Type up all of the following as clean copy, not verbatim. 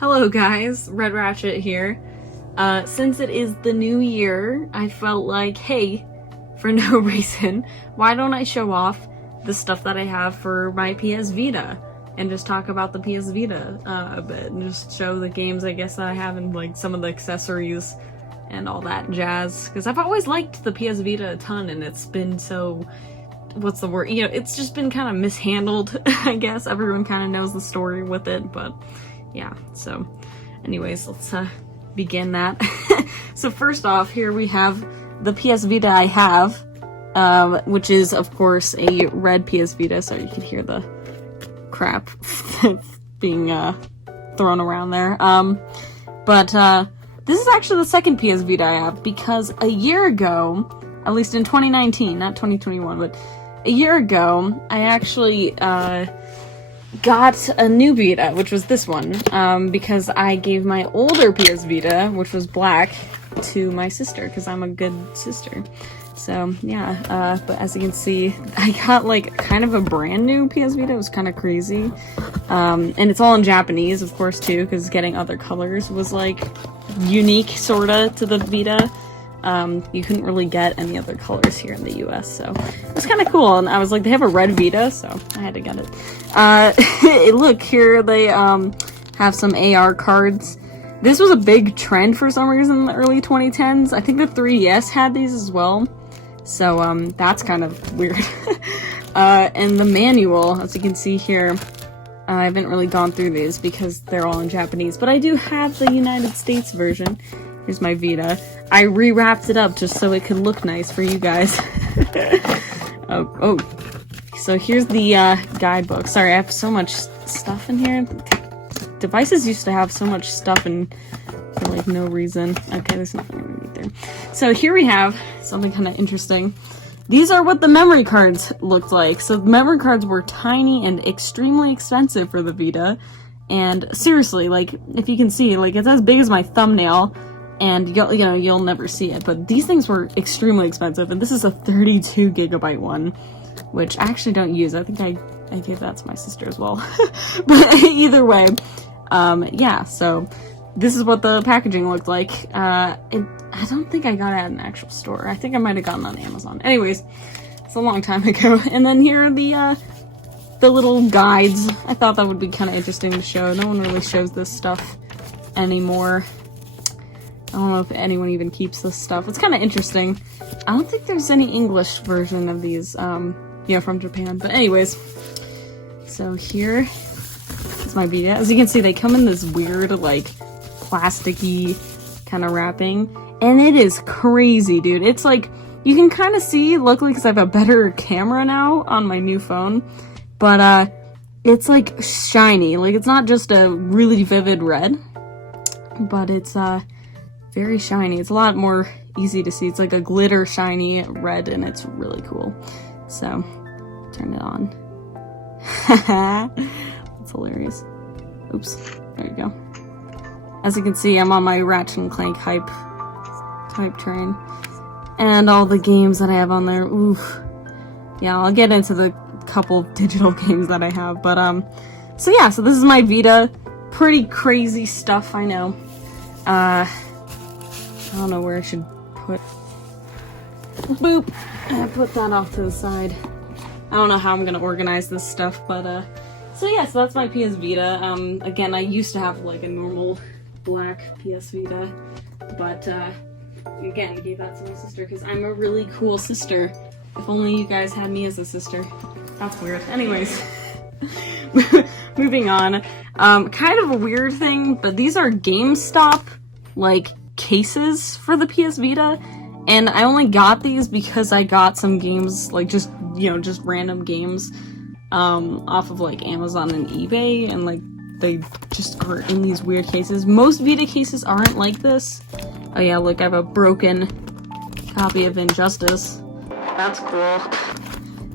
Hello guys, Red Ratchet here. Since it is the new year, I felt like, hey, for no reason, why don't I show off the stuff that I have for my PS Vita and just talk about the PS Vita a bit and just show the games I guess that I have and like some of the accessories and all that jazz. Because I've always liked the PS Vita a ton and it's been so, what's the word? You know, it's just been kind of mishandled, I guess. Everyone kind of knows the story with it, but yeah, so anyways, let's begin that. So first off, here we have the PS Vita I have, which is of course a red PS Vita, so you can hear the crap being thrown around there. But this is actually the second PS Vita I have, because a year ago, at least in 2019, not 2021, but a year ago, I actually got a new Vita, which was this one, because I gave my older PS Vita, which was black, to my sister, because I'm a good sister. So, yeah, but as you can see, I got, like, kind of a brand new PS Vita. It was kind of crazy. And it's all in Japanese, of course, too, because getting other colors was, like, unique, sorta, to the Vita. You couldn't really get any other colors here in the US, so it was kind of cool. And I was like, they have a red Vita, so I had to get it. Look, here they have some AR cards. This was a big trend for some reason in the early 2010s. I think the 3DS had these as well, so that's kind of weird. And the manual, as you can see here, I haven't really gone through these because they're all in Japanese, but I do have the United States version. Here's my Vita. I rewrapped it up just so it could look nice for you guys. Oh, so here's the guidebook. Sorry, I have so much stuff in here. Devices used to have so much stuff and for like no reason. Okay, there's nothing underneath there. So here we have something kind of interesting. These are what the memory cards looked like. So the memory cards were tiny and extremely expensive for the Vita. And seriously, like, if you can see, like, it's as big as my thumbnail. And you'll never see it, but these things were extremely expensive, and this is a 32 gigabyte one, which I actually don't use. I think I gave that to my sister as well. But either way, yeah, so this is what the packaging looked like. I don't think I got it at an actual store. I think I might have gotten it on Amazon. Anyways, it's a long time ago. And then here are the little guides. I thought that would be kind of interesting to show. No one really shows this stuff anymore. I don't know if anyone even keeps this stuff. It's kind of interesting. I don't think there's any English version of these, from Japan. But anyways, so here is my Vita. As you can see, they come in this weird, like, plasticky kind of wrapping. And it is crazy, dude. It's like, you can kind of see, luckily, because I have a better camera now on my new phone. But, it's, like, shiny. Like, it's not just a really vivid red. But it's, very shiny. It's a lot more easy to see. It's like a glitter shiny red and it's really cool. So, turn it on. That's hilarious. Oops. There you go. As you can see, I'm on my Ratchet and Clank hype train. And all the games that I have on there. Oof. Yeah, I'll get into the couple digital games that I have. But, so yeah, so this is my Vita. Pretty crazy stuff, I know. I don't know where I should put... Boop! Put that off to the side. I don't know how I'm gonna organize this stuff, but, so yeah, so that's my PS Vita. Again, I used to have, like, a normal black PS Vita, but, again, I gave that to my sister, because I'm a really cool sister. If only you guys had me as a sister. That's weird. Anyways. Moving on. Kind of a weird thing, but these are GameStop, like, cases for the PS Vita, and I only got these because I got some games, like, just random games, off of, like, Amazon and eBay, and, like, they just are in these weird cases. Most Vita cases aren't like this. Oh yeah, look, I have a broken copy of Injustice. That's cool.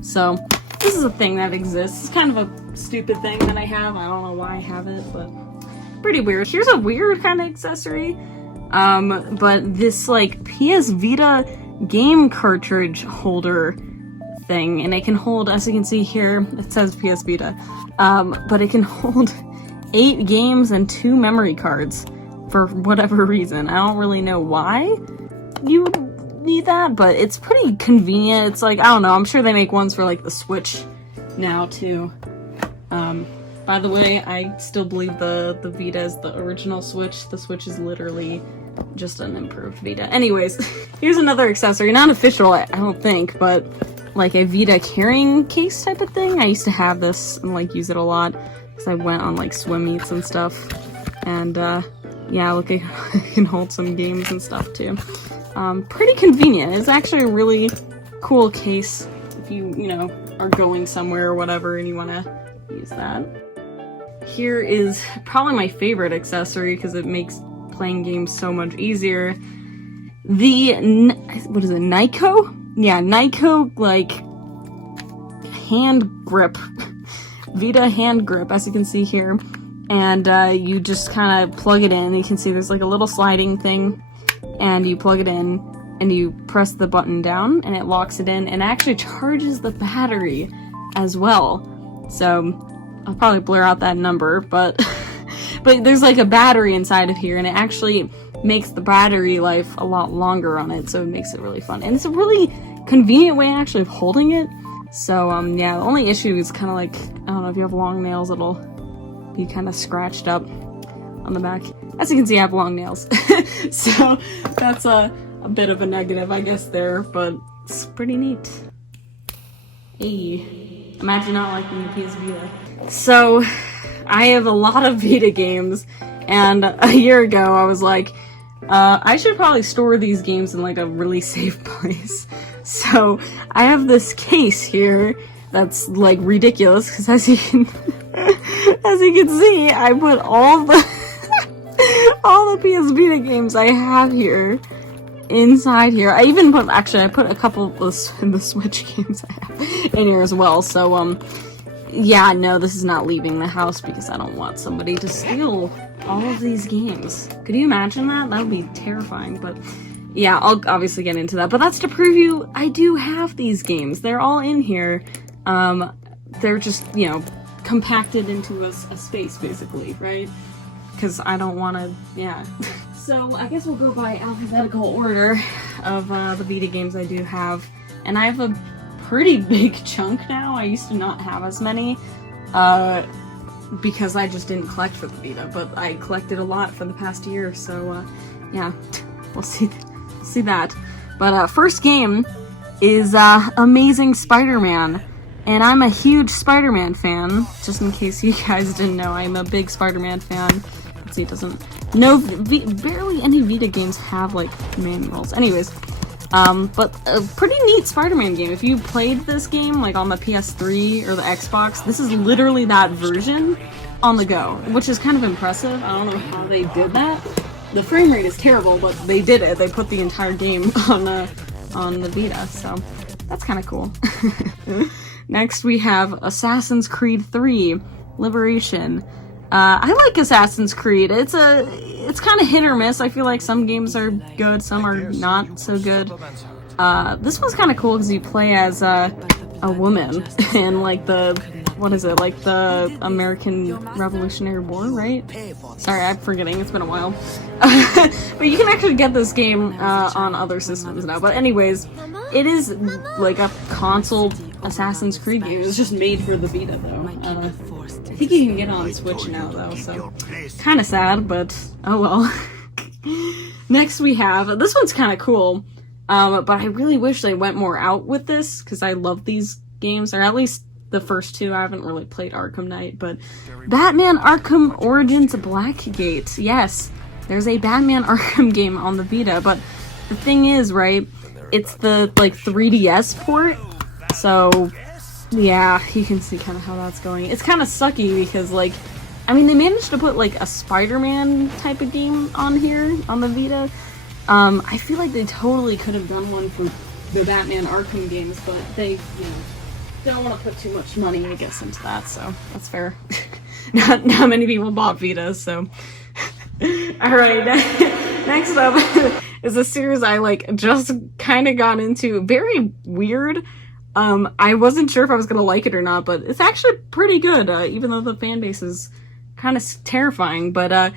So, this is a thing that exists. It's kind of a stupid thing that I have. I don't know why I have it, but pretty weird. Here's a weird kind of accessory. But this, like, PS Vita game cartridge holder thing, and it can hold, as you can see here, it says PS Vita, but it can hold 8 games and 2 memory cards for whatever reason. I don't really know why you need that, but it's pretty convenient. It's like, I don't know, I'm sure they make ones for like the Switch now too. By the way, I still believe the Vita is the original Switch. The Switch is literally just an improved Vita. Anyways, here's another accessory. Not official, I don't think, but like a Vita carrying case type of thing. I used to have this and like use it a lot because I went on like swim meets and stuff. And yeah, look, I can hold some games and stuff too. Pretty convenient. It's actually a really cool case if you know, are going somewhere or whatever and you want to use that. Here is probably my favorite accessory because it makes playing games so much easier. The, what is it, Nyko? Yeah, Nyko, like, hand grip. Vita hand grip, as you can see here. And you just kind of plug it in. You can see there's like a little sliding thing. And you plug it in, and you press the button down, and it locks it in, and actually charges the battery as well. So, I'll probably blur out that number, but but there's like a battery inside of here, and it actually makes the battery life a lot longer on it, so it makes it really fun. And it's a really convenient way actually of holding it. So yeah, the only issue is kind of like, I don't know, if you have long nails, it'll be kind of scratched up on the back. As you can see, I have long nails. So that's a bit of a negative, I guess, there, but it's pretty neat. Hey, imagine not liking the PS Vita. So, I have a lot of Vita games, and a year ago I was like, I should probably store these games in like a really safe place. So, I have this case here that's like ridiculous, because as you can see, I put all the PS Vita games I have here inside here. I even put, actually, I put a couple of the Switch games I have in here as well. So, yeah, no, this is not leaving the house because I don't want somebody to steal all of these games. Could you imagine that? That would be terrifying, but yeah, I'll obviously get into that. But that's to prove you I do have these games. They're all in here. They're just, you know, compacted into a space, basically, right? Because I don't want to, yeah. So I guess we'll go by alphabetical order of the Vita games I do have. And I have a pretty big chunk now. I used to not have as many because I just didn't collect for the Vita, but I collected a lot for the past year, so yeah, we'll see that. But first game is Amazing Spider-Man, and I'm a huge Spider-Man fan, just in case you guys didn't know. I'm a big Spider-Man fan. Let's see, it doesn't, no, barely any Vita games have like manuals. Anyways, but a pretty neat Spider-Man game. If you played this game like on the PS3 or the Xbox, this is literally that version on the go, which is kind of impressive. I don't know how they did that. The frame rate is terrible, but they did it. They put the entire game on the Vita, so that's kind of cool. Next we have Assassin's Creed 3 Liberation. I like Assassin's Creed. It's kind of hit or miss. I feel like some games are good, some are not so good. This one's kind of cool because you play as a woman in like the, what is it, like the American Revolutionary War, right? Sorry, I'm forgetting, it's been a while. But you can actually get this game on other systems now. But anyways, it is like a console Assassin's Creed game. It was just made for the Vita though. I think you can get on Switch now though, so kind of sad, but oh well. Next we have, this one's kind of cool, but I really wish they went more out with this, because I love these games, or at least the first two. I haven't really played Arkham Knight, but Batman Arkham Origins Blackgate. Yes, there's a Batman Arkham game on the Vita, but the thing is, right, it's the like 3DS port, so yeah, you can see kind of how that's going. It's kind of sucky because, like, I mean, they managed to put like a Spider-Man type of game on here on the Vita. I feel like they totally could have done one for the Batman Arkham games, but they, you know, don't want to put too much money, I guess, into that, so that's fair. Not many people bought Vitas, so. Alright, next up is a series I like just kind of got into. Very weird. I wasn't sure if I was gonna like it or not, but it's actually pretty good, even though the fan base is kind of terrifying, but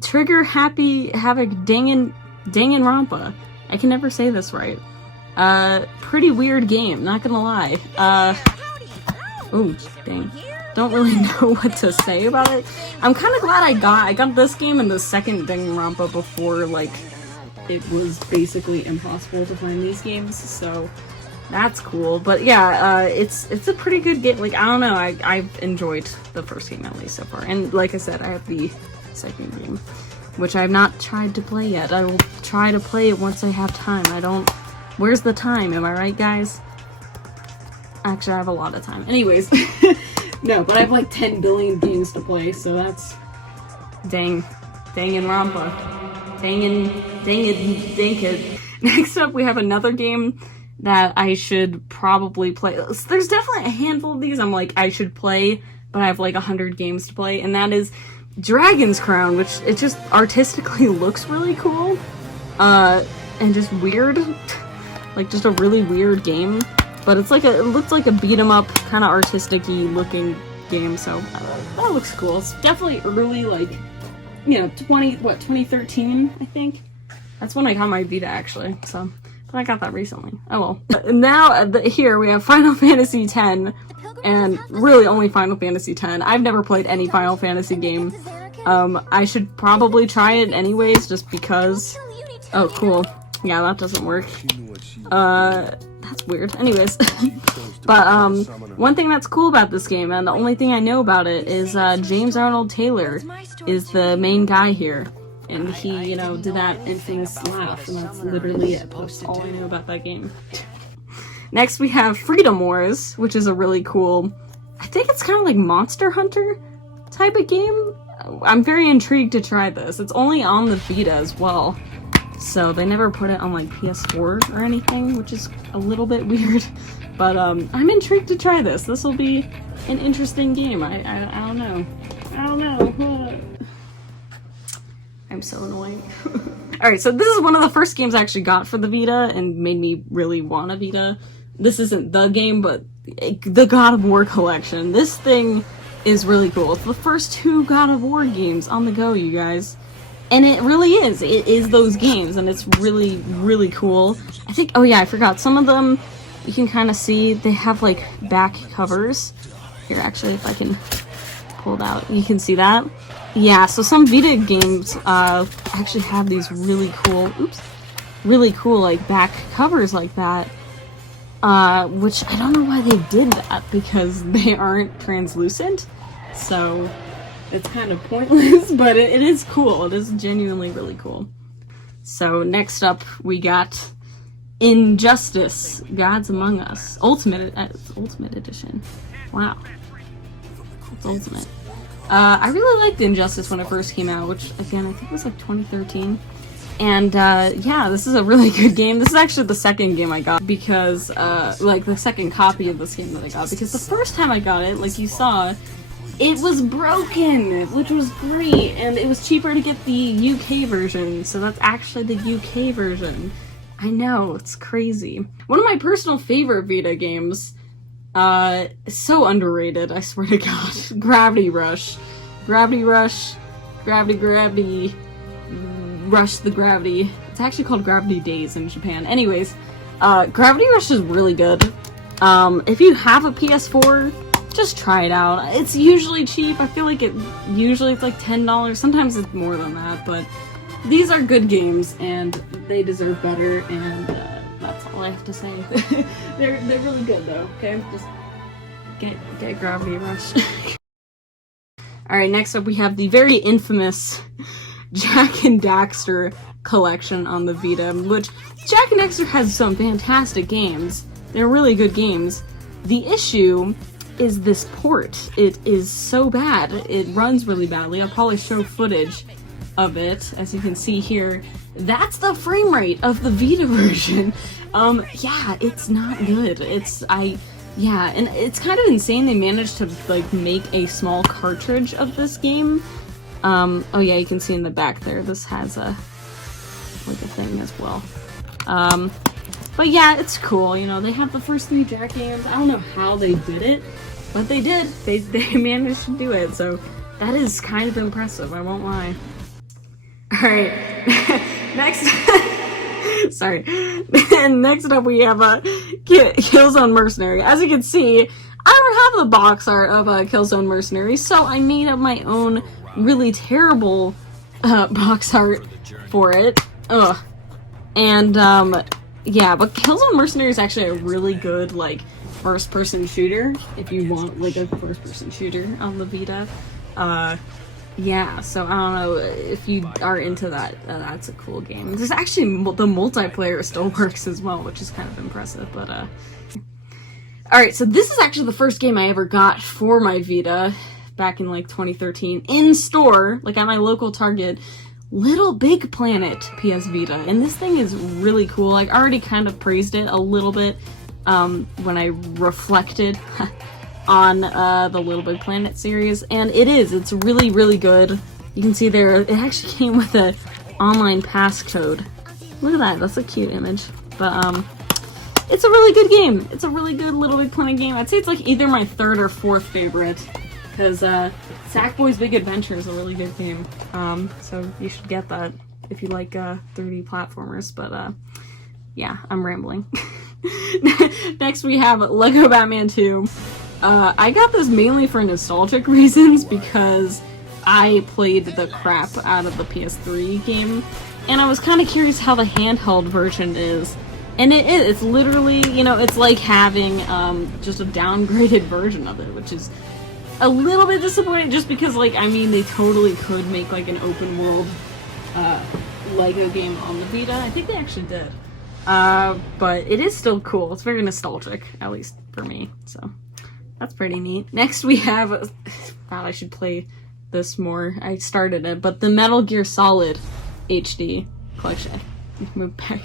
Trigger Happy Havoc Danganronpa. I can never say this right. Pretty weird game, not gonna lie. Oh, dang. Don't really know what to say about it. I'm kind of glad I got this game and the second Danganronpa before, like, it was basically impossible to find these games, so that's cool. But yeah, it's a pretty good game. Like, I don't know, I've enjoyed the first game at least so far. And like I said, I have the second game, which I have not tried to play yet. I will try to play it once I have time. Where's the time? Am I right, guys? Actually, I have a lot of time. Anyways, no, but I have like 10 billion games to play, so that's Danganronpa. Dang it. Next up, we have another game that I should probably play. There's definitely a handful of these I'm like, I should play, but I have like 100 games to play, and that is Dragon's Crown, which it just artistically looks really cool, and just weird. Like, just a really weird game. But it looks like a beat 'em up, kind of artistic-y looking game, so that looks cool. It's definitely early, like, you know, 2013, I think? That's when I got my Vita, actually, so, but I got that recently. Oh well. Now, here we have Final Fantasy X, and really only Final Fantasy X. I've never played any Final Fantasy game. I should probably try it anyways, just because. Oh, cool. Yeah, that doesn't work. That's weird. Anyways. But, one thing that's cool about this game, and the only thing I know about it, is, James Arnold Taylor is the main guy here. And he, you know, did that infamous laugh, and that's literally it. That's all I know about that game. Next, we have Freedom Wars, which is a really cool, I think it's kind of like Monster Hunter type of game. I'm very intrigued to try this. It's only on the Vita as well. So they never put it on like PS4 or anything, which is a little bit weird. But I'm intrigued to try this. This will be an interesting game. I don't know. I don't know. I'm so annoying. Alright, so this is one of the first games I actually got for the Vita and made me really want a Vita. This isn't the game, but the God of War collection. This thing is really cool. It's the first 2 God of War games on the go, you guys. And it really is. It is those games, and it's really, really cool. I think, oh yeah, I forgot. Some of them, you can kind of see, they have, like, back covers. Here, actually, if I can pull it out, you can see that. Yeah, so some Vita games actually have these really cool, like, back covers like that. Which I don't know why they did that, because they aren't translucent. So it's kind of pointless, but it is cool. It is genuinely really cool. So next up, we got Injustice: Gods Among Us Ultimate Edition. Wow, it's Ultimate. I really liked Injustice when it first came out, which again I think was like 2013. And yeah, this is a really good game. This is actually the second game I got because like the second copy of this game that I got, because the first time I got it, like you saw, it was broken, which was great, and it was cheaper to get the UK version, so that's actually the UK version. I know, it's crazy. One of my personal favorite Vita games, so underrated, I swear to God, Gravity Rush. Gravity Rush, Gravity, Rush the Gravity. It's actually called Gravity Days in Japan. Anyways, Gravity Rush is really good. If you have a PS4, just try it out. It's usually cheap. I feel like usually it's like $10. Sometimes it's more than that, but these are good games and they deserve better, and that's all I have to say. They're really good though, okay? Just get Gravity Rush. Alright, next up we have the very infamous Jak and Daxter collection on the Vita, which Jak and Daxter has some fantastic games. They're really good games. The issue is this port. It is so bad. It runs really badly. I'll probably show footage of it, as you can see here. That's the frame rate of the Vita version. Yeah, it's not good. Yeah, and it's kind of insane they managed to, like, make a small cartridge of this game. Oh yeah, you can see in the back there, this has a thing as well. But yeah, it's cool, you know, they have the first 3 Jak games. I don't know how they did it, but they did. They managed to do it, so That is kind of impressive, I won't lie. Alright, next... Sorry. Next up we have Killzone Mercenary. As you can see, I don't have the box art of Killzone Mercenary, so I made up my own really terrible box art for it. Ugh. And, yeah, but Killzone Mercenary is actually a really good, like, first-person shooter, if you want, like, a first-person shooter on the Vita. Yeah, so I don't know if you are into that, that's a cool game. There's actually, the multiplayer still works as well, which is kind of impressive, but, Alright, so this is actually the first game I ever got for my Vita, back in, like, 2013, in store, like, at my local Target, Little Big Planet PS Vita, and this thing is really cool. I already kind of praised it a little bit, when I reflected on the Little Big Planet series, and it's really, really good. You can see there, it actually came with a online passcode. Look at that, that's a cute image. But, it's a really good game. It's a really good Little Big Planet game. I'd say it's like either my third or fourth favorite, because, Sackboy's Big Adventure is a really good game. So you should get that if you like, 3D platformers, but, yeah, I'm rambling. Next we have Lego Batman 2. I got this mainly for nostalgic reasons because I played the crap out of the PS3 game, and I was kind of curious how the handheld version is. And it's literally, you know, it's like having just a downgraded version of it, which is a little bit disappointing just because, like, I mean, they totally could make, like, an open world Lego game on the Vita. I think they actually did. But it is still cool. It's very nostalgic, at least for me, so that's pretty neat. Next we have, wow, I should play this more. I started it, but the Metal Gear Solid HD Collection. Move back.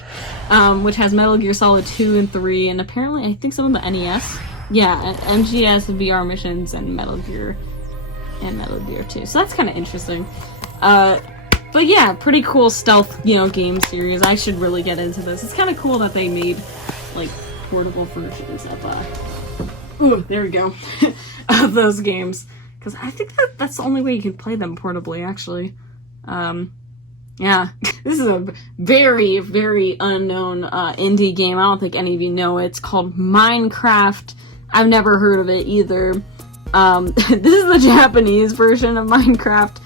Which has Metal Gear Solid 2 and 3, and apparently I think some of the NES. Yeah, MGS VR missions and Metal Gear 2. So that's kind of interesting. But yeah, pretty cool stealth, you know, game series. I should really get into this. It's kind of cool that they made, like, portable versions of, ooh, there we go, of those games. Because I think that's the only way you can play them portably, actually. Yeah, this is a very, very unknown indie game. I don't think any of you know it. It's called Minecraft. I've never heard of it either. This is the Japanese version of Minecraft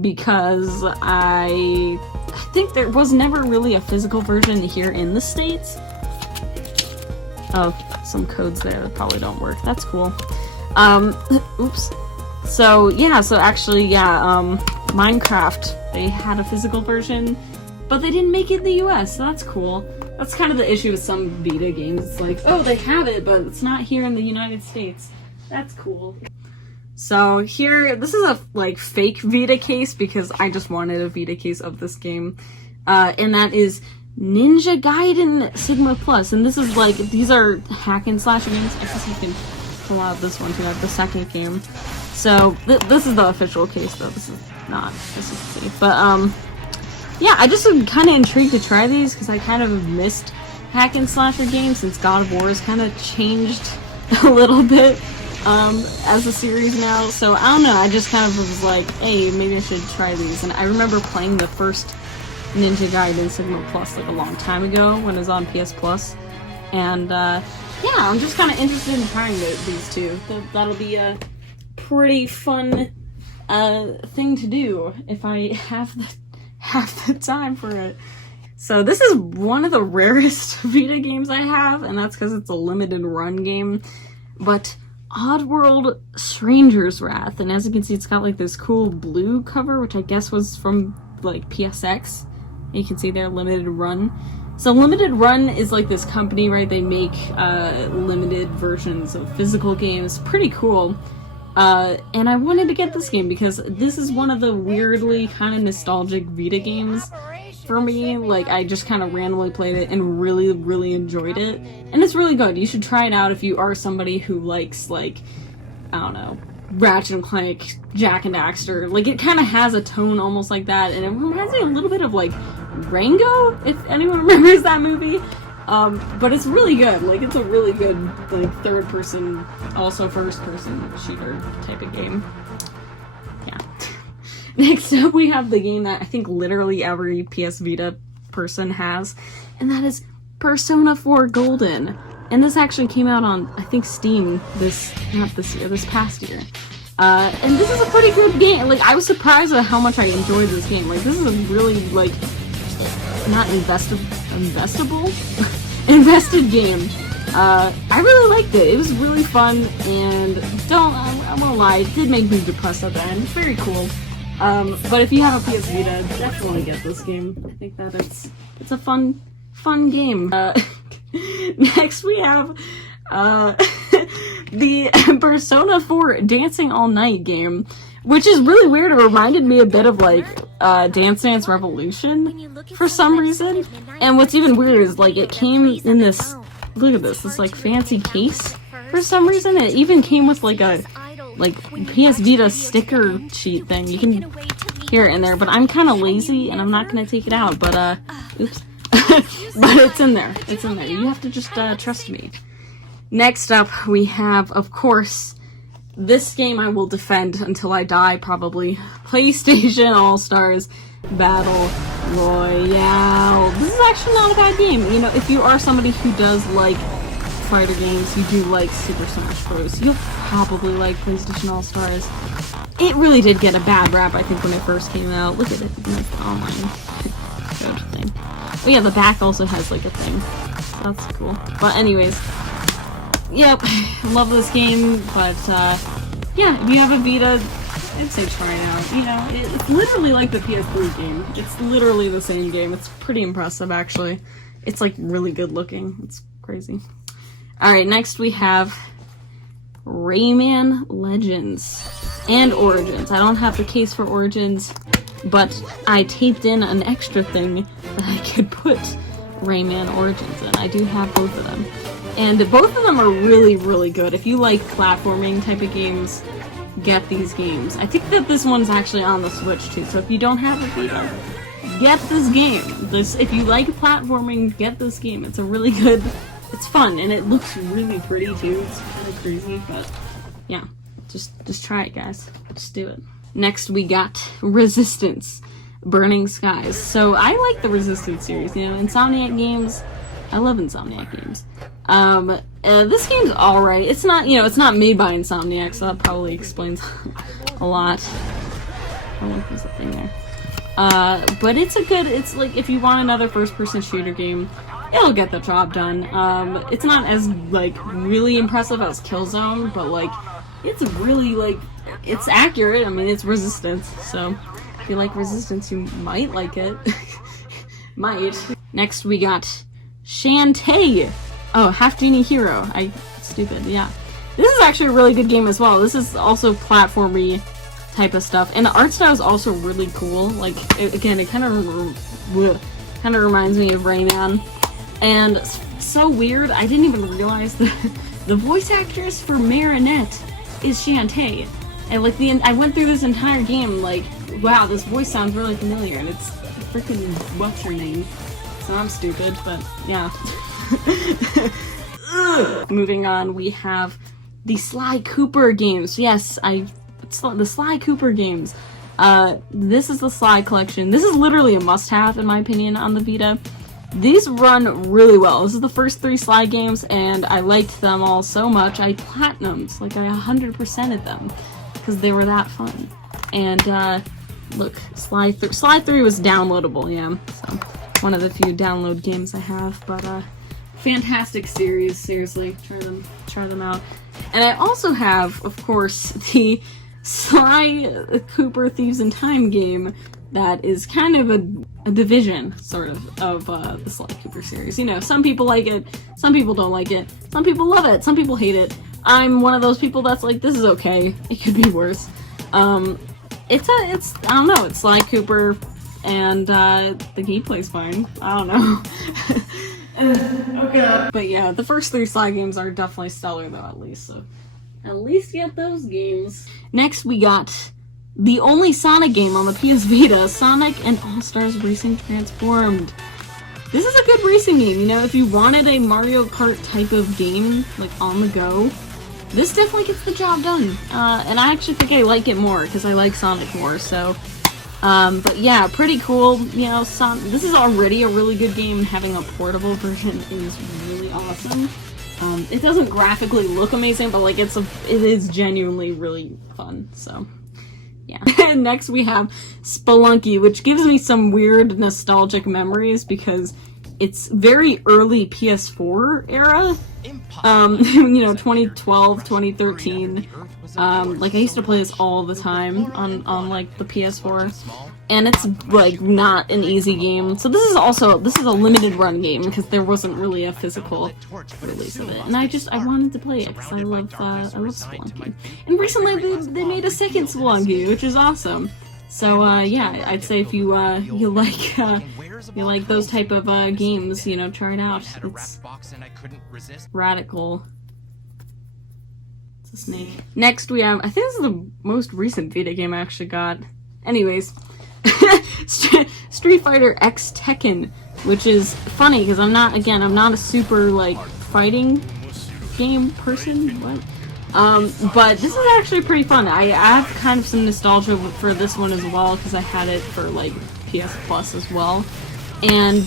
because I think there was never really a physical version here in the States. Oh, some codes there that probably don't work. That's cool. Oops. So, yeah, Minecraft, they had a physical version, but they didn't make it in the US, so that's cool. That's kind of the issue with some Vita games. It's like, oh, they have it, but it's not here in the United States. That's cool. So here, this is a, like, fake Vita case, because I just wanted a Vita case of this game. And that is Ninja Gaiden Sigma Plus, and this is, like, these are hack and slash games. I guess you can pull out this one too, I have the second game. So, this is the official case, though. This is not, as you can see. But, yeah, I just am kind of intrigued to try these, because I kind of missed hack and slasher games since God of War has kind of changed a little bit, as a series now. So, I don't know, I just kind of was like, hey, maybe I should try these. And I remember playing the first Ninja Gaiden Sigma Plus, like, a long time ago, when it was on PS Plus. And, yeah, I'm just kind of interested in trying these two. That'll be a pretty fun thing to do if I have the time for it. So this is one of the rarest Vita games I have, and that's because it's a limited run game. But Oddworld Stranger's Wrath, and as you can see, it's got like this cool blue cover, which I guess was from like PSX. You can see their limited run. So Limited Run is like this company, right? They make limited versions of physical games. Pretty cool. And I wanted to get this game because this is one of the weirdly kind of nostalgic Vita games for me. Like, I just kind of randomly played it and really, really enjoyed it. And it's really good. You should try it out if you are somebody who likes, like, I don't know, Ratchet and Clank, Jak and Daxter. Like, it kind of has a tone almost like that, and it reminds me a little bit of, like, Rango, if anyone remembers that movie. But it's really good. Like, it's a really good, like, third-person, also first-person shooter type of game. Yeah. Next up, we have the game that I think literally every PS Vita person has, and that is Persona 4 Golden. And this actually came out on, I think, Steam this past year. And this is a pretty good game. Like, I was surprised at how much I enjoyed this game. Like, this is a really, like, not investable? Invested game. I really liked it. It was really fun, and I won't lie, it did make me depressed at the end. It's very cool. But if you have a PS Vita, definitely get this game. I think that it's a fun game. Next we have the Persona 4 Dancing All Night game, which is really weird. It reminded me a bit of like Dance Dance Revolution for some reason. And what's even weirder is like it came in this, look at this like fancy case for some reason. It even came with like a PS Vita sticker sheet thing. You can hear it in there, but I'm kind of lazy and I'm not gonna take it out. But oops. But it's in there. It's in there. You have to just trust me. Next up, we have, of course, this game I will defend until I die, probably. PlayStation All-Stars Battle Royale. This is actually not a bad game. You know, if you are somebody who does like fighter games, you do like Super Smash Bros., you'll probably like PlayStation All-Stars. It really did get a bad rap, I think, when it first came out. Look at it. It's online code thing. Oh yeah, the back also has like a thing. So that's cool. But anyways, yep, love this game, but yeah, if you have a Vita, I'd say try it out. You know, it's literally like the PS3 game. It's literally the same game. It's pretty impressive, actually. It's like really good looking. It's crazy. Alright, next we have Rayman Legends and Origins. I don't have the case for Origins, but I taped in an extra thing that I could put Rayman Origins in. I do have both of them. And both of them are really, really good. If you like platforming type of games, get these games. I think that this one's actually on the Switch too, so if you don't have a Vita, get this game. If you like platforming, get this game. It's a really good, it's fun, and it looks really pretty too. It's kind of crazy, but yeah, just try it, guys. Just do it. Next we got Resistance, Burning Skies. So I like the Resistance series, you know, Insomniac games. I love Insomniac games. This game's alright. It's not, you know, it's not made by Insomniac, so that probably explains a lot. I don't know if there's a thing there. But it's like, if you want another first-person shooter game, it'll get the job done. It's not as, like, really impressive as Killzone, but, like, it's really, like, it's accurate. I mean, it's Resistance, so if you like Resistance, you might like it. Might. Next, we got Shantae. Oh, Half Genie Hero. Stupid, yeah. This is actually a really good game as well. This is also platformy type of stuff, and the art style is also really cool. Like, it kind of reminds me of Rayman, and it's so weird. I didn't even realize that the voice actress for Marinette is Shantae, and like I went through this entire game like, wow, this voice sounds really familiar, and it's freaking what's her name? So I'm stupid, but yeah. Moving on, we have the Sly Cooper games. Yes, the Sly Cooper games. This is the Sly Collection. This is literally a must-have, in my opinion, on the Vita. These run really well. This is the first 3 Sly games, and I liked them all so much. I platinumed, like I 100%ed them, because they were that fun. And, look, Sly 3 was downloadable, yeah, so one of the few download games I have, but, fantastic series, seriously, try them out. And I also have, of course, the Sly Cooper Thieves in Time game that is kind of a division, sort of the Sly Cooper series. You know, some people like it, some people don't like it, some people love it, some people hate it. I'm one of those people that's like, this is okay, it could be worse. It's I don't know, it's Sly Cooper, and the gameplay's fine. I don't know. Okay. But yeah, the first 3 Sly games are definitely stellar though, at least, so at least get those games. Next we got the only Sonic game on the PS Vita, Sonic and All-Stars Racing Transformed. This is a good racing game, you know, if you wanted a Mario Kart type of game, like on the go, this definitely gets the job done. And I actually think I like it more, because I like Sonic more, so But yeah, pretty cool. You know, this is already a really good game. Having a portable version is really awesome. It doesn't graphically look amazing, but like it is genuinely really fun. So yeah. Next we have Spelunky, which gives me some weird nostalgic memories because it's very early PS4 era. You know, 2012, 2013. Like I used to play this all the time on like the PS4, and it's like not an easy game. So this is a limited run game because there wasn't really a physical release of it, and I wanted to play it because I love Spelunky. And recently they made a second Spelunky, which is awesome. So yeah, I'd say if you like those type of games, you know, try it out. It's radical. It's a snake. Next we have, I think this is the most recent Vita game I actually got. Anyways, Street Fighter X Tekken, which is funny because I'm not a super like fighting game person. What? But this is actually pretty fun. I have kind of some nostalgia for this one as well because I had it for like PS Plus as well. And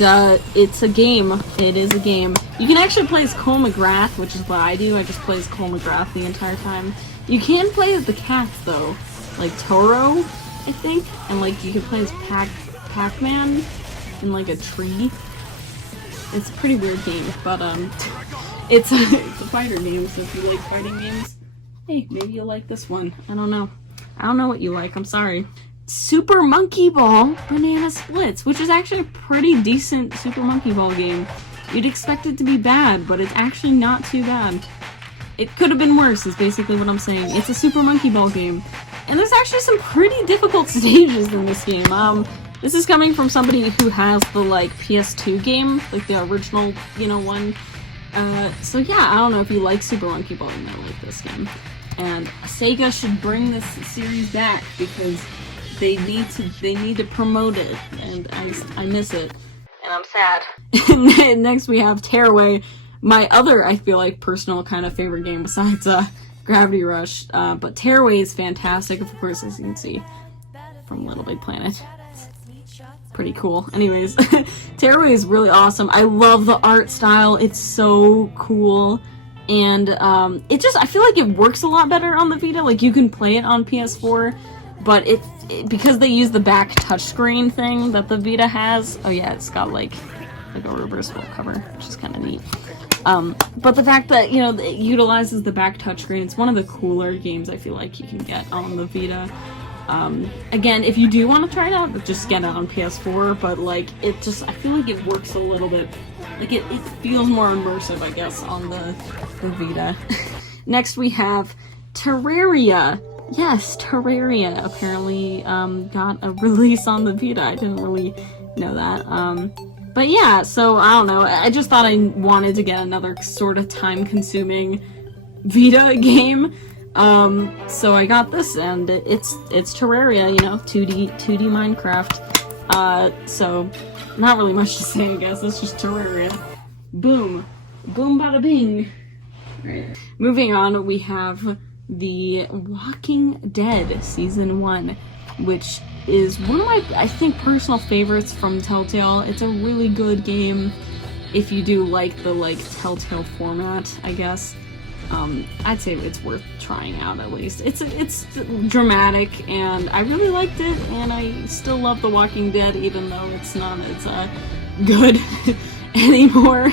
it's a game. It is a game. You can actually play as Cole McGrath, which is what I do. I just play as Cole McGrath the entire time. You can play as the cats though, like Toro, I think, and like you can play as Pac-Man in like a tree. It's a pretty weird game, but it's a fighter game. So if you like fighting games, hey, maybe you'll like this one. I don't know. I don't know what you like. I'm sorry. Super Monkey Ball Banana Splits, which is actually a pretty decent Super Monkey Ball game. You'd expect it to be bad, but it's actually not too bad. It could have been worse, is basically what I'm saying. It's a Super Monkey Ball game. And there's actually some pretty difficult stages in this game. This is coming from somebody who has the, like, PS2 game, like the original, you know, one. So yeah, I don't know if you like Super Monkey Ball, you might like this game. And Sega should bring this series back because they need to promote it, and I miss it, and I'm sad. And next we have Tearaway, my other, I feel like, personal kind of favorite game besides Gravity Rush. But Tearaway is fantastic, of course, as you can see from Little Big Planet. It's pretty cool. Anyways, Tearaway is really awesome. I love the art style. It's so cool. And I feel like it works a lot better on the Vita. Like, you can play it on PS4, but because they use the back touchscreen thing that the Vita has. Oh yeah, it's got like a reversible cover, which is kind of neat. But the fact that, you know, it utilizes the back touchscreen, it's one of the cooler games I feel like you can get on the Vita. Again, if you do want to try it out, just get it on PS4, but like, I feel like it works a little bit, like it feels more immersive, I guess, on the Vita. Next we have Terraria. Yes, Terraria apparently got a release on the Vita. I didn't really know that. But yeah, so I don't know. I just thought I wanted to get another sort of time-consuming Vita game. So I got this, and it's Terraria, you know, 2D Minecraft. So not really much to say, I guess. It's just Terraria. Boom. Boom bada bing. Right. Moving on, we have The Walking Dead Season 1, which is one of my, I think, personal favorites from Telltale. It's a really good game if you do like the Telltale format, I guess. I'd say it's worth trying out at least. It's dramatic, and I really liked it, and I still love The Walking Dead, even though it's not as good anymore.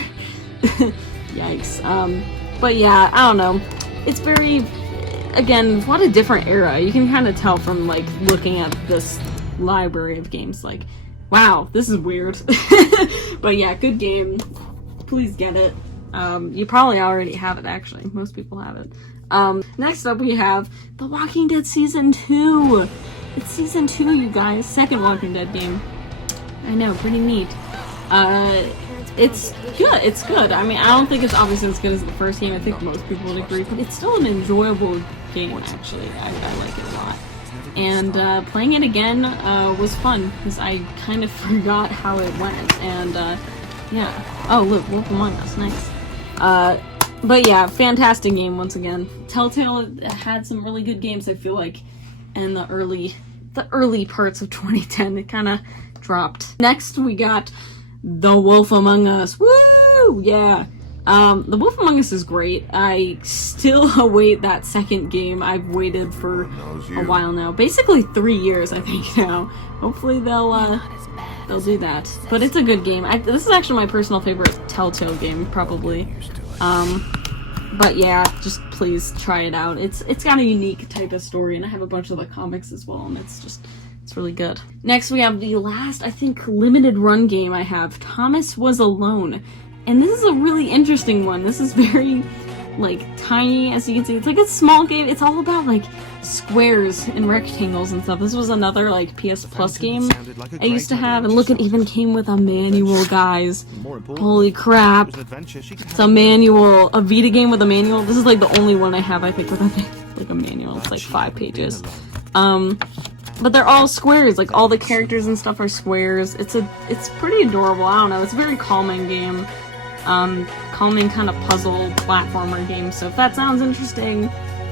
Yikes. But yeah, I don't know. It's very, again, what a different era. You can kind of tell from like looking at this library of games, like, wow, this is weird. But yeah, good game. Please get it. You probably already have it, actually. Most people have it. Next up we have The Walking Dead Season 2. It's Season 2, you guys. Second Walking Dead game. I know, pretty neat. It's good. It's good. I mean, I don't think it's obviously as good as the first game. I think most people would agree, but it's still an enjoyable game, actually. I like it a lot. And playing it again was fun, because I kind of forgot how it went. And yeah. Oh, look, Wolf Among Us. Nice. But yeah, fantastic game once again. Telltale had some really good games, I feel like, in the early the early parts of 2010. It kind of dropped. Next, we got The Wolf Among Us. Woo! Yeah. The Wolf Among Us is great. I still await that second game. I've waited for a while now. Basically 3 years, I think, now. Hopefully they'll do that. But it's a good game. This is actually my personal favorite Telltale game, probably. But yeah, just please try it out. It's got a unique type of story, and I have a bunch of the comics as well, and it's really good. Next, we have the last, I think, limited run game I have. Thomas Was Alone. And this is a really interesting one. This is very, like, tiny, as you can see. It's like a small game. It's all about, like, squares and rectangles and stuff. This was another, like, PS Plus game I used to have. And look, it even came with a manual, guys. Holy crap. It's a manual. A Vita game with a manual. This is, like, the only one I have, I think, with a manual. It's, like, 5 pages. But they're all squares. Like, all the characters and stuff are squares. It's pretty adorable. I don't know. It's a very calming game. Calming kind of puzzle platformer game. So if that sounds interesting,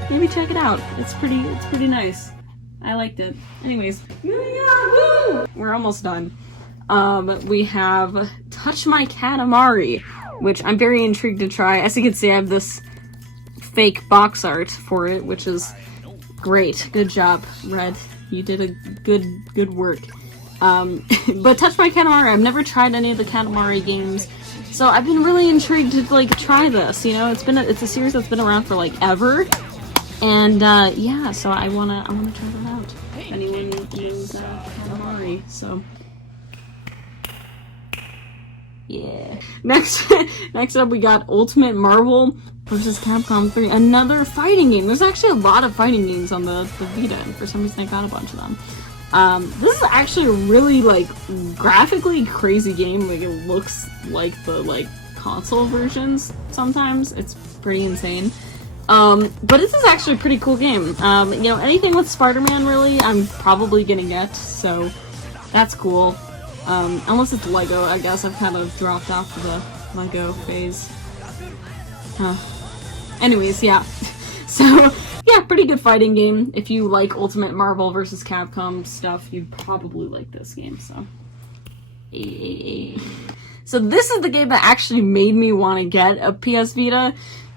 maybe check it out. It's pretty nice. I liked it. Anyways, we're almost done. We have Touch My Katamari, which I'm very intrigued to try. As you can see, I have this fake box art for it, which is great. Good job, Red. You did a good work. But Touch My Katamari, I've never tried any of the Katamari games. So I've been really intrigued to, like, try this, you know? It's a series that's been around for, like, ever. And, yeah, so I wanna try that out. If anyone knows, Katamari, so. Yeah. Next up we got Ultimate Marvel vs. Capcom 3. Another fighting game. There's actually a lot of fighting games on the Vita, and for some reason I got a bunch of them. This is actually a really, like, graphically crazy game. Like, it looks like the, like, console versions sometimes. It's pretty insane. But this is actually a pretty cool game. You know, anything with Spider-Man, really, I'm probably gonna get, so that's cool. Unless it's Lego, I guess. I've kind of dropped off the Lego phase. Anyways, yeah. So, yeah, pretty good fighting game. If you like Ultimate Marvel vs. Capcom stuff, you'd probably like this game, so. So this is the game that actually made me want to get a PS Vita,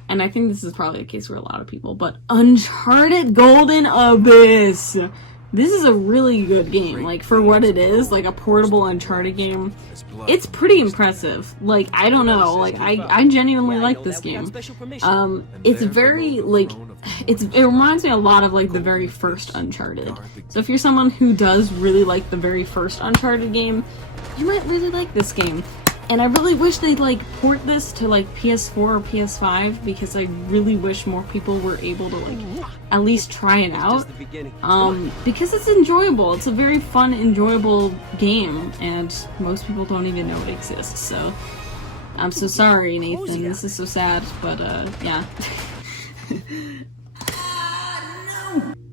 and I think this is probably the case for a lot of people, but Uncharted Golden Abyss! This is a really good game, like, for what it is, like a portable Uncharted game. It's pretty impressive. Like, I don't know, like, I genuinely like this game. It's very, like, it reminds me a lot of, like, the very first Uncharted. So if you're someone who does really like the very first Uncharted game, you might really like this game. And I really wish they'd, like, port this to, like, PS4 or PS5, because I really wish more people were able to, like, at least try it out. Because it's enjoyable. It's a very fun, enjoyable game, and most people don't even know it exists, so I'm so sorry, Nathan. This is so sad, but, yeah.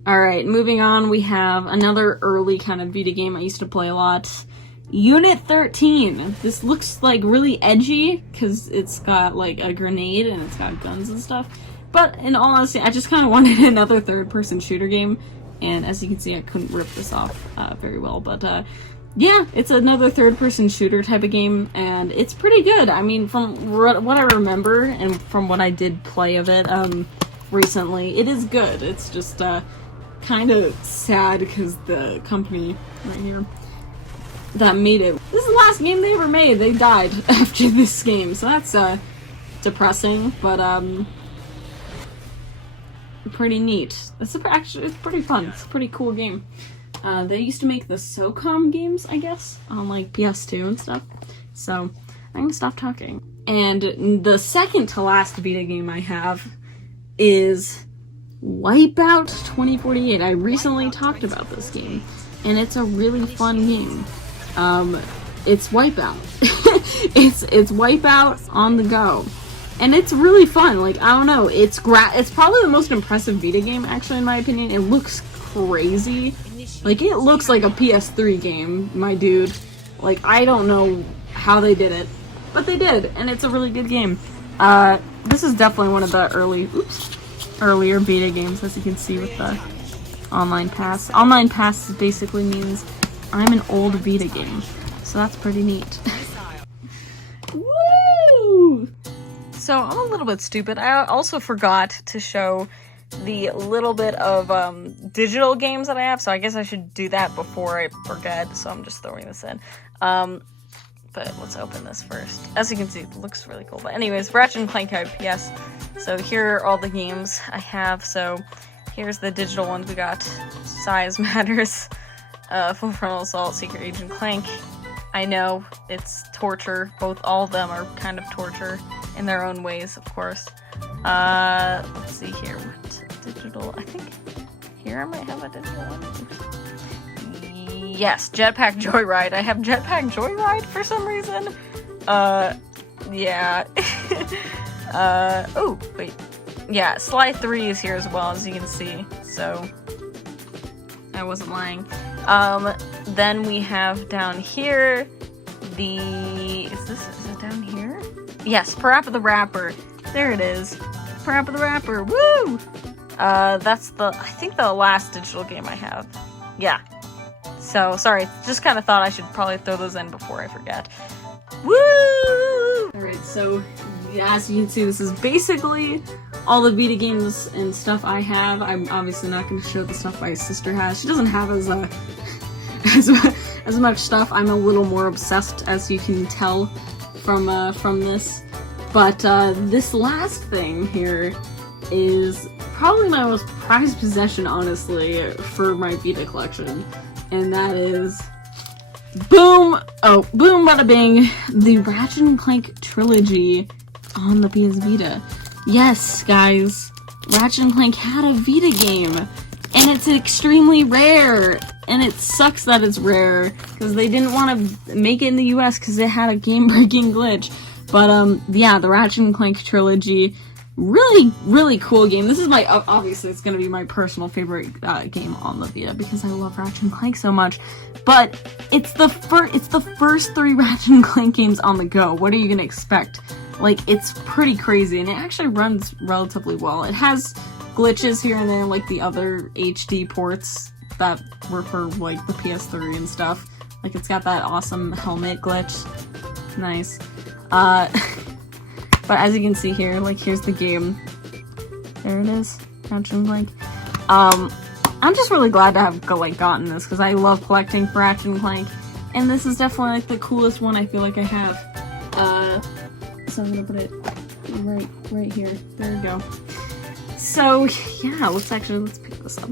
Alright, moving on, we have another early kind of Vita game I used to play a lot. Unit 13. This looks, like, really edgy, because it's got, like, a grenade and it's got guns and stuff. But, in all honesty, I just kind of wanted another third-person shooter game, and as you can see, I couldn't rip this off very well. But, yeah, it's another third-person shooter type of game, and it's pretty good. I mean, from what I remember, and from what I did play of it recently, it is good. It's just kind of sad, because the company right here that made it, this is the last game they ever made. They died after this game, so that's depressing, but pretty neat. Actually, it's pretty fun. It's a pretty cool game. They used to make the SOCOM games, I guess, on, like, PS2 and stuff. So I'm gonna stop talking. And the second to last Vita game I have is Wipeout 2048. I recently talked about this game, and it's a really fun game. It's Wipeout. it's Wipeout on the go. And it's really fun. Like, I don't know, it's probably the most impressive Vita game, actually, in my opinion. It looks crazy. Like, it looks like a PS3 game, my dude. Like, I don't know how they did it, but they did, and it's a really good game. This is definitely one of the earlier Vita games, as you can see with the Online Pass. Online Pass basically means I'm an old Vita game, so that's pretty neat. Woo! So I'm a little bit stupid. I also forgot to show the little bit of digital games that I have, so I guess I should do that before I forget, so I'm just throwing this in. But let's open this first. As you can see, it looks really cool. But anyways, Ratchet and Clank hype, yes. So here are all the games I have. So here's the digital ones. We got Size Matters, Full Frontal Assault, Secret Agent Clank. I know, it's torture. All of them are kind of torture in their own ways, of course. Let's see here. What digital? I think here I might have a digital one. Yes, Jetpack Joyride. I have Jetpack Joyride for some reason. Yeah. Oh, wait. Yeah, Sly 3 is here as well, as you can see. So, I wasn't lying. Then we have down here is it down here? Yes, Parappa the Rapper. There it is. Parappa the Rapper. Woo! That's I think the last digital game I have. Yeah. So, sorry, just kind of thought I should probably throw those in before I forget. Woo! Alright, so, as you can see, this is basically all the Vita games and stuff I have. I'm obviously not going to show the stuff my sister has. She doesn't have as much stuff. I'm a little more obsessed, as you can tell from this. But, this last thing here is probably my most prized possession, honestly, for my Vita collection. And that is, boom! Oh, boom bada bing! The Ratchet and Clank Trilogy on the PS Vita. Yes, guys, Ratchet and Clank had a Vita game, and it's extremely rare, and it sucks that it's rare, because they didn't want to make it in the US because it had a game-breaking glitch. But, yeah, the Ratchet and Clank Trilogy, really, really cool game. This is my, obviously it's gonna be my personal favorite game on the Vita because I love Ratchet and Clank so much. But it's the first 3 Ratchet and Clank games on the go. What are you gonna expect? Like, it's pretty crazy, and it actually runs relatively well. It has glitches here and there, like the other HD ports that were for, like, the PS3 and stuff. Like, it's got that awesome helmet glitch. Nice. But as you can see here, like, here's the game. There it is. Ratchet and Clank. I'm just really glad to have, gotten this, because I love collecting for Ratchet and Clank. And this is definitely, like, the coolest one I feel like I have. So I'm gonna put it right here. There we go. So, yeah, let's pick this up.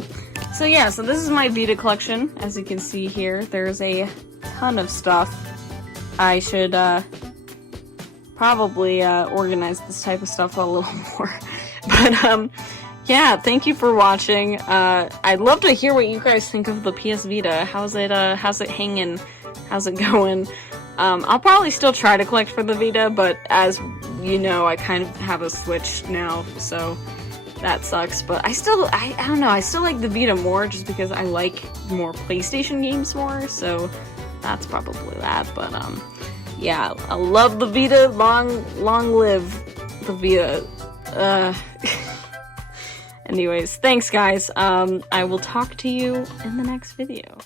So, yeah, so this is my Vita collection. As you can see here, there's a ton of stuff. I should, probably organize this type of stuff a little more. But yeah, thank you for watching. I'd love to hear what you guys think of the PS Vita. How's it hanging? How's it going? I'll probably still try to collect for the Vita, but as you know, I kind of have a Switch now, so that sucks. But I don't know, I still like the Vita more just because I like more PlayStation games more, so that's probably that. But yeah, I love the Vita. Long live the Vita. Anyways, thanks guys. I will talk to you in the next video.